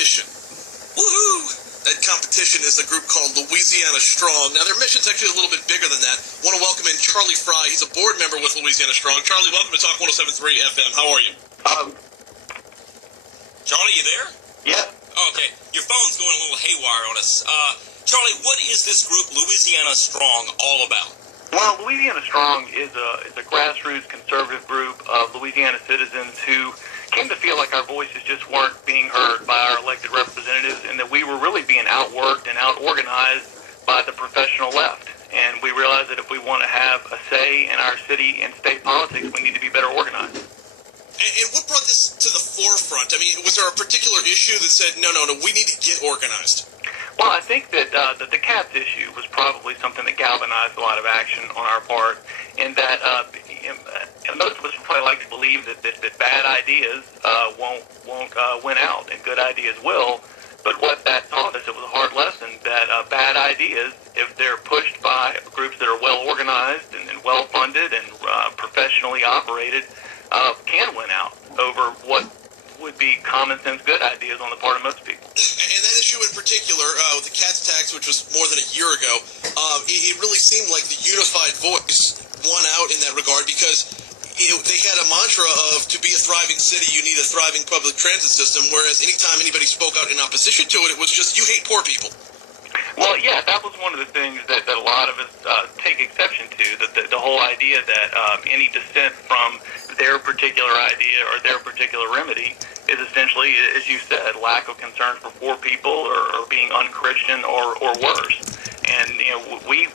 competition. Woohoo! That competition is a group called Louisiana Strong. Now, their mission's actually a little bit bigger than that. I want to welcome in Charlie Frey. He's a board member with Louisiana Strong. Charlie, welcome to Talk 107.3 FM. How are you? Charlie, you there? Yeah. Okay. Your phone's going a little haywire on us. Charlie, what is this group, Louisiana Strong, all about? Well, Louisiana Strong is a grassroots conservative group of Louisiana citizens who came to feel like our voices just weren't being heard by our elected representatives, and that we were really being outworked and out-organized by the professional left. And we realized that if we want to have a say in our city and state politics, we need to be better organized. And what brought this to the forefront? I mean, was there a particular issue that said, no, we need to get organized? Well, I think that the cats issue was probably something that galvanized a lot of action on our part, in that most of us would probably like to believe that bad ideas won't win out, and good ideas will. But what that taught us, it was a hard lesson, that bad ideas, if they're pushed by groups that are well organized and well funded and professionally operated, can win out over what would be common sense good ideas on the part of most people. And that issue in particular, with the cats tax, which was more than a year ago, it really seemed like the unified voice won out in that regard, because they had a mantra of, to be a thriving city, you need a thriving public transit system, whereas anytime anybody spoke out in opposition to it, it was just, you hate poor people. Well, yeah, that was one of the things that a lot of us take exception to, that the whole idea that any dissent from their particular idea or their particular remedy is essentially, as you said, lack of concern for poor people or being unchristian or worse. And, we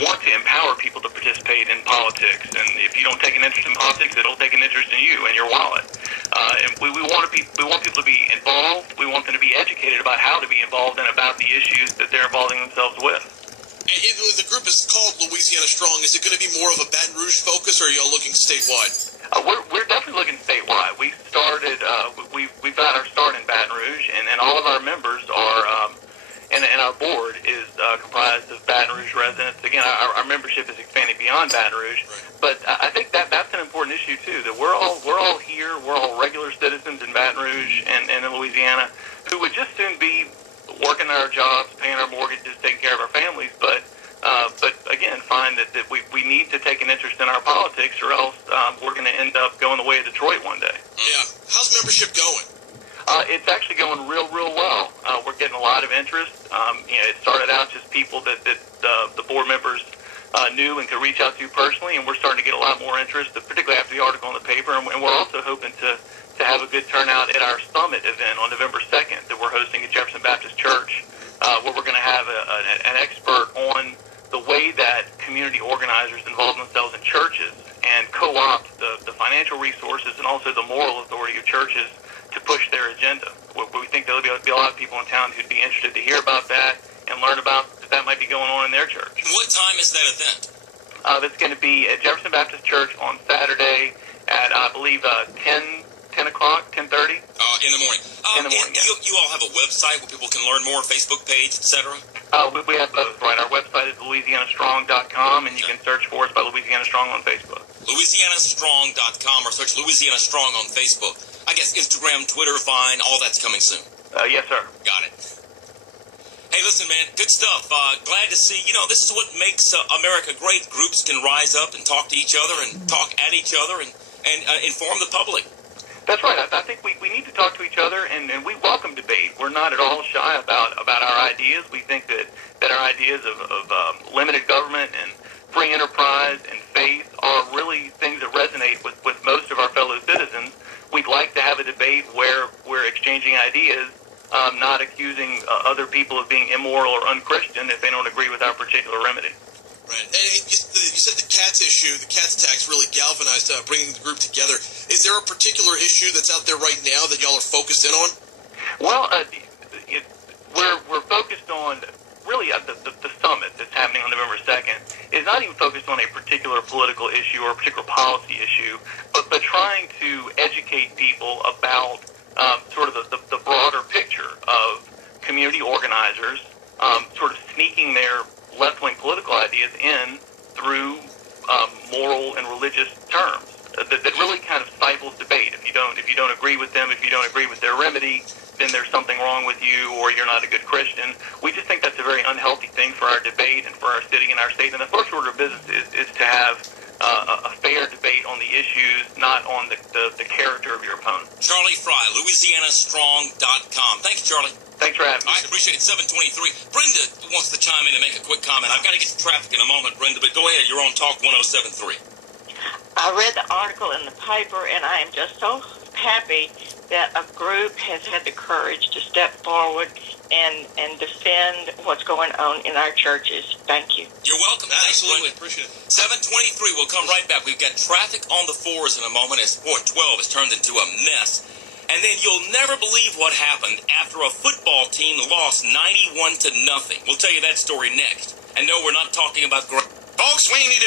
want to empower people to participate in politics. And if you don't take an interest in politics, it'll take an interest in you and your wallet. And we want people to be involved. We want them to be educated about how to be involved and about the issues that they're involving themselves with. The group is called Louisiana Strong. Is it going to be more of a Baton Rouge focus, or are y'all looking statewide? We're definitely looking statewide. We started. We've got our start in Baton Rouge, and all of our members are. And our board is comprised of Baton Rouge residents. Again, our membership is expanding beyond Baton Rouge, but I think that's an important issue too. That we're all here. We're all regular citizens in Baton Rouge and in Louisiana who would just soon be working our jobs, paying our mortgages, taking care of our families. But again, find that we need to take an interest in our politics, or else we're going to end up going the way of Detroit one day. Yeah. How's membership going? It's actually going real well. We're getting a lot of interest. It started out just people that the board members knew and could reach out to personally, and we're starting to get a lot more interest, particularly after the article in the paper. And we're also hoping to have a good turnout at our summit event on November 2nd that we're hosting at Jefferson Baptist Church, where we're going to have an expert on the way that community organizers involve themselves in churches and co-opt the financial resources and also the moral authority of churches to push their agenda. We think there'll be a lot of people in town who'd be interested to hear about that and learn about that might be going on in their church. What time is that event? That's going to be at Jefferson Baptist Church on Saturday at, I believe, 10 o'clock, 10:30. In the morning. In the morning, yeah. You all have a website where people can learn more, Facebook page, etc.? We have both, right. Our website is LouisianaStrong.com, and you can search for us by Louisiana Strong on Facebook. LouisianaStrong.com, or search Louisiana Strong on Facebook. I guess Instagram, Twitter, Vine, all that's coming soon. Yes, sir. Got it. Hey, listen, man, good stuff. Glad to see, this is what makes America great. Groups can rise up and talk to each other and talk at each other and inform the public. That's right. I think we need to talk to each other, and we welcome debate. We're not at all shy about our ideas. We think that our ideas of limited government and free enterprise and faith are really things that resonate with most of our fellow citizens. We'd like to have a debate where we're exchanging ideas, not accusing other people of being immoral or unchristian if they don't agree with our particular remedy. Right. And you said the cats issue, the cats tax really galvanized bringing the group together. Is there a particular issue that's out there right now that y'all are focused in on? Well, we're focused on really the summit that's happening on November 2nd is not even focused on a particular political issue or a particular policy issue, but trying to educate people about sort of the broader picture of community organizers sort of sneaking their left-wing political ideas in through moral and religious terms. that really kind of stifles debate. If you don't agree with them, if you don't agree with their remedy, then there's something wrong with you, or you're not a good Christian. We just think that's a very unhealthy thing for our debate and for our city and our state. And the first order of business is to have a fair debate on the issues, not on the character of your opponent. Charlie Frey, LouisianaStrong.com. Thank you, Charlie. Thanks for having me. I appreciate it. 723. Brenda wants to chime in and make a quick comment. I've got to get to traffic in a moment, Brenda, but go ahead. You're on Talk 1073. I read the article in the paper, and I am just so happy that a group has had the courage to step forward and defend what's going on in our churches. Thank you. You're welcome. Absolutely. Appreciate it. 723. We'll come right back. We've got traffic on the 4s in a moment as 412 has turned into a mess. And then you'll never believe what happened after a football team lost 91-0. We'll tell you that story next. And no, we're not talking about... Folks, we need to